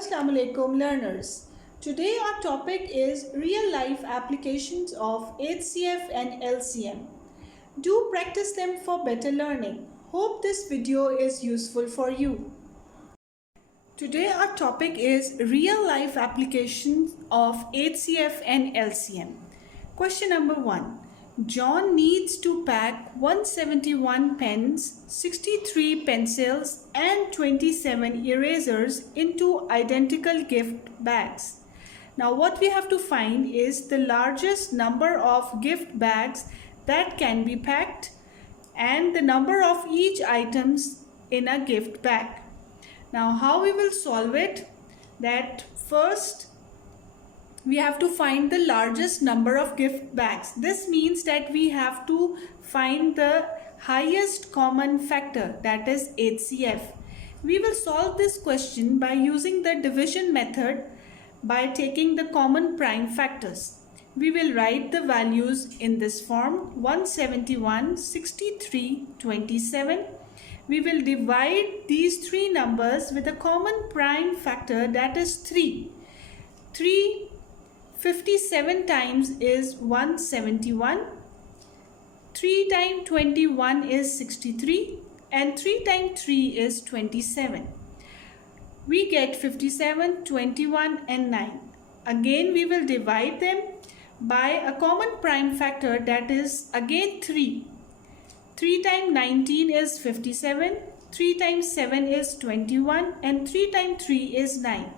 Assalamu alaikum learners. Today our topic is real life applications of HCF and LCM. Do practice them for better learning. Hope this video is useful for you. Today our topic is real life applications of HCF and LCM. Question number 1. John needs to pack 171 pens, 63 pencils and 27 erasers into identical gift bags. Now what we have to find is the largest number of gift bags that can be packed and the number of each items in a gift bag. Now how we will solve it? That first we have to find the largest number of gift bags. This means that we have to find the highest common factor, that is HCF. We will solve this question by using the division method by taking the common prime factors. We will write the values in this form: 171, 63, 27. We will divide these three numbers with a common prime factor, that is 3. 57 times is 171, 3 times 21 is 63 and 3 times 3 is 27. We get 57, 21 and 9. Again we will divide them by a common prime factor, that is again 3. 3 times 19 is 57, 3 times 7 is 21 and 3 times 3 is 9.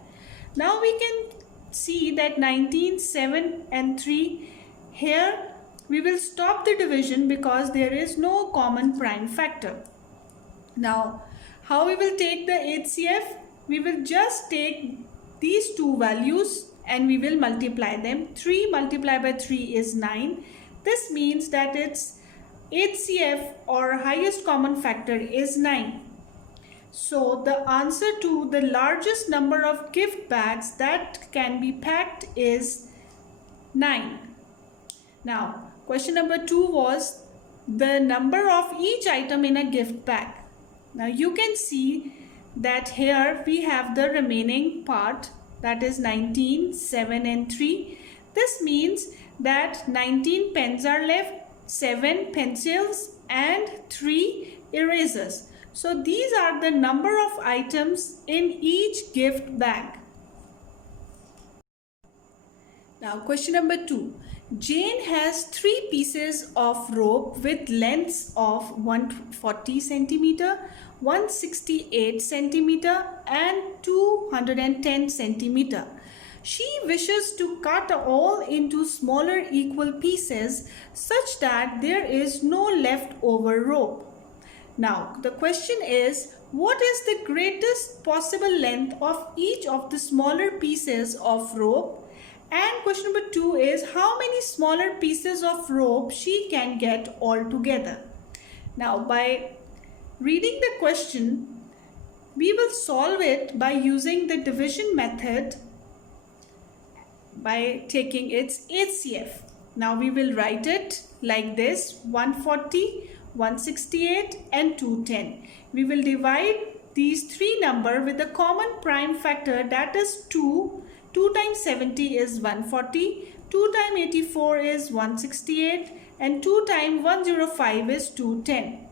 Now we can see that 19, 7 and 3. Here we will stop the division because there is no common prime factor. Now how we will take the HCF? We will just take these two values and we will multiply them. 3 multiplied by 3 is 9. This means that its HCF or highest common factor is 9. So the answer to the largest number of gift bags that can be packed is 9. Now question number 2 was the number of each item in a gift bag. Now you can see that here we have the remaining part, that is 19, 7 and 3. This means that 19 pens are left, 7 pencils and 3 erasers. So these are the number of items in each gift bag. Now question number 2. Jane has 3 pieces of rope with lengths of 140 centimeter, 168 centimeter and 210 centimeter. She wishes to cut all into smaller equal pieces such that there is no leftover rope. Now the question is, what is the greatest possible length of each of the smaller pieces of rope? And question number 2 is, how many smaller pieces of rope she can get all together? Now by reading the question, we will solve it by using the division method by taking its HCF. Now we will write it like this: 140, 168 and 210. We will divide these three numbers with a common prime factor, that is 2. 2 times 70 is 140, 2 times 84 is 168 and 2 times 105 is 210.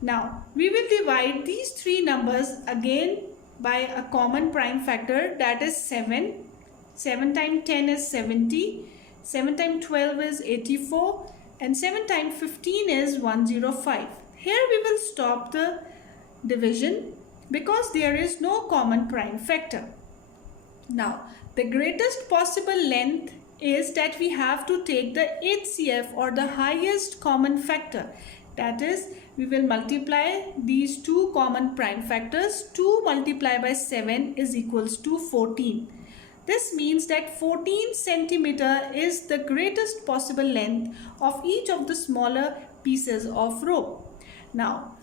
Now we will divide these three numbers again by a common prime factor, that is 7. 7 times 10 is 70, 7 times 12 is 84 and 7 times 15 is 105. Here we will stop the division because there is no common prime factor. Now the greatest possible length is that we have to take the HCF or the highest common factor. That is, we will multiply these two common prime factors. 2 multiplied by 7 is equals to 14. This means that 14 centimeter is the greatest possible length of each of the smaller pieces of rope. Now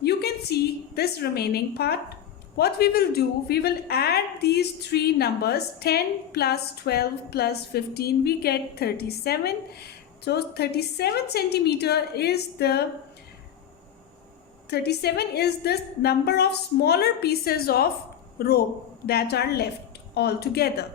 you can see this remaining part. What we will do, we will add these three numbers, 10 plus 12 plus 15, we get 37. So 37 centimeter is the 37 is the number of smaller pieces of rope that are left altogether.